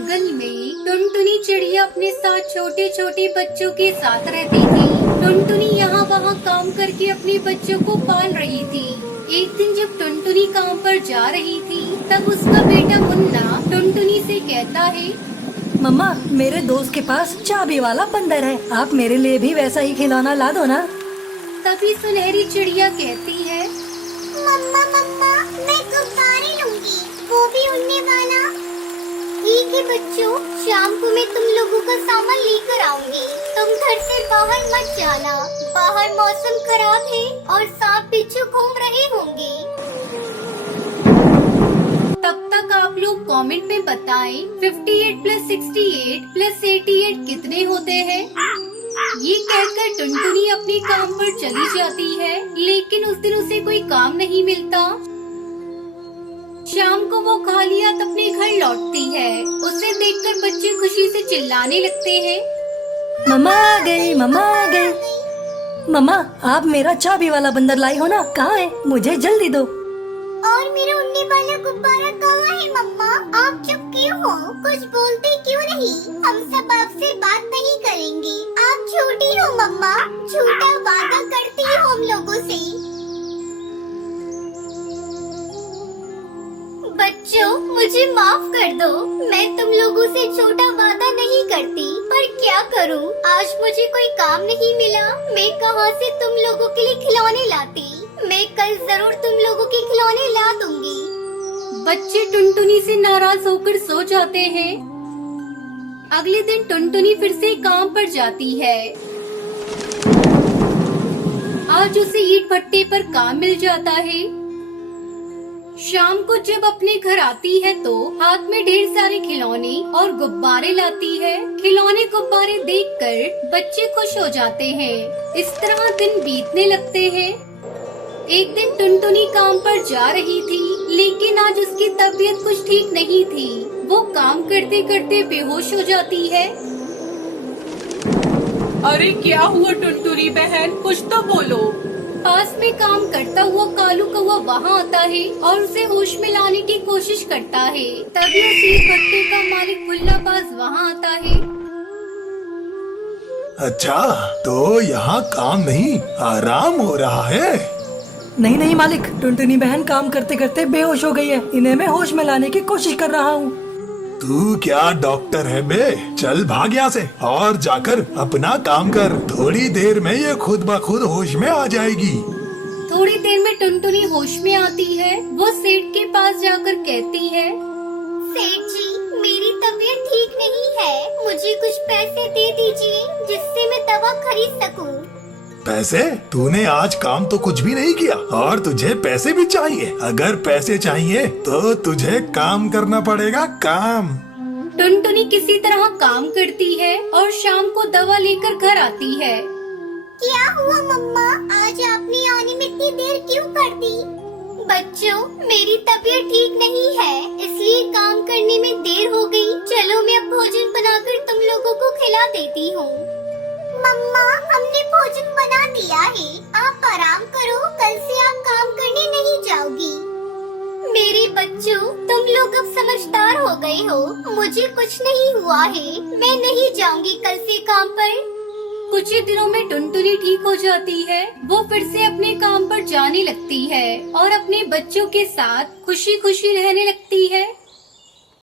जंगल में टुनटुनी चिड़िया अपने साथ छोटे छोटे बच्चों के साथ रहती थी। टुनटुनी यहाँ वहाँ काम करके अपने बच्चों को पाल रही थी। एक दिन जब टुनटुनी काम पर जा रही थी तब उसका बेटा मुन्ना टुनटुनी से कहता है, मम्मा, मेरे दोस्त के पास चाबी वाला बंदर है, आप मेरे लिए भी वैसा ही खिलौना ला दो ना। तभी सुनहरी चिड़िया कहती है, मम्मा मम्मा, मैं गुब्बारे लूंगी, वो भी उड़ने वाला। ठीक है बच्चों, शाम को मैं तुम लोगों का सामान लेकर आऊंगी। तुम घर से बाहर मत जाना, बाहर मौसम खराब है और सांप बिच्छू घूम रहे होंगे। तब तक आप लोग कमेंट में बताएं 58 + 68 + 88 कितने होते हैं। ये कहकर टुनटुनी अपने काम पर चली जाती है, लेकिन उस दिन उसे कोई काम नहीं मिलता। शाम को वो खाली हाथ अपने घर लौटती है। उसे देखकर बच्चे खुशी से चिल्लाने लगते हैं, मम्मा आ गई, मम्मा आ गई। मम्मा, आप मेरा चाबी वाला बंदर लाई हो ना, कहाँ है? मुझे जल्दी दो। और मेरा उड़ने वाला गुब्बारा कहाँ है मम्मा? आप चुप क्यों हो? कुछ बोलते क्यों नहीं? हम सब आपसे बात नहीं करेंगे। आप झूठी हो मम्मा, झूठा वादा करती हो हम लोगों से। बच्चों, मुझे माफ कर दो, मैं तुम लोगों से झूठा वादा नहीं करती, पर क्या करूं? आज मुझे कोई काम नहीं मिला, मैं कहां से तुम लोगों के लिए खिलौने लाती? मैं कल जरूर तुम लोगों के खिलौने ला दूंगी। बच्चे टुनटुनी से नाराज होकर सो जाते हैं। अगले दिन टुनटुनी फिर से काम पर जाती है। आज उसे ईंट भट्टे पर काम मिल जाता है। शाम को जब अपने घर आती है तो हाथ में ढेर सारे खिलौने और गुब्बारे लाती है। खिलौने गुब्बारे देखकर बच्चे खुश हो जाते हैं। इस तरह दिन बीतने लगते हैं। एक दिन टुनटुनी काम पर जा रही थी, लेकिन आज उसकी तबीयत कुछ ठीक नहीं थी। वो काम करते करते बेहोश हो जाती है। अरे क्या हुआ टुनटुनी बहन, कुछ तो बोलो। पास में काम करता हुआ कालू कौवा वहाँ आता है और उसे होश में लाने की कोशिश करता है। तभी उस ईंट भट्टे का मालिक भुल्लाबाज वहाँ आता है। अच्छा, तो यहाँ काम नहीं आराम हो रहा है। नहीं नहीं मालिक, टुनटुनी बहन काम करते करते बेहोश हो गई है, इन्हें मैं होश में लाने की कोशिश कर रहा हूँ। तू क्या डॉक्टर है बे? चल भाग यहाँ से और जाकर अपना काम कर। थोड़ी देर में ये खुद ब खुद होश में आ जाएगी। थोड़ी देर में टुनटुनी होश में आती है। वो सेठ के पास जाकर कहती है, सेठ जी, मेरी तबीयत ठीक नहीं है, मुझे कुछ पैसे दे दीजिए जिससे मैं दवा खरीद सकूं। पैसे? तूने आज काम तो कुछ भी नहीं किया और तुझे पैसे भी चाहिए। अगर पैसे चाहिए तो तुझे काम करना पड़ेगा, काम। टुनटुनी किसी तरह काम करती है और शाम को दवा लेकर घर आती है। क्या हुआ मम्मा, आज आपने आने में इतनी देर क्यों कर दी? बच्चों, मेरी तबीयत ठीक नहीं है, इसलिए काम करने में देर हो गई। चलो मैं अब भोजन बनाकर तुम लोगों को खिला देती हूँ। मम्मा, हमने भोजन बना दिया है, आप आराम करो, कल से आप काम करने नहीं जाओगी। मेरे बच्चों, तुम लोग अब समझदार हो गए हो, मुझे कुछ नहीं हुआ है, मैं नहीं जाऊंगी कल से काम पर। कुछ ही दिनों में टुनटुनी ठीक हो जाती है। वो फिर से अपने काम पर जाने लगती है और अपने बच्चों के साथ खुशी खुशी रहने लगती है।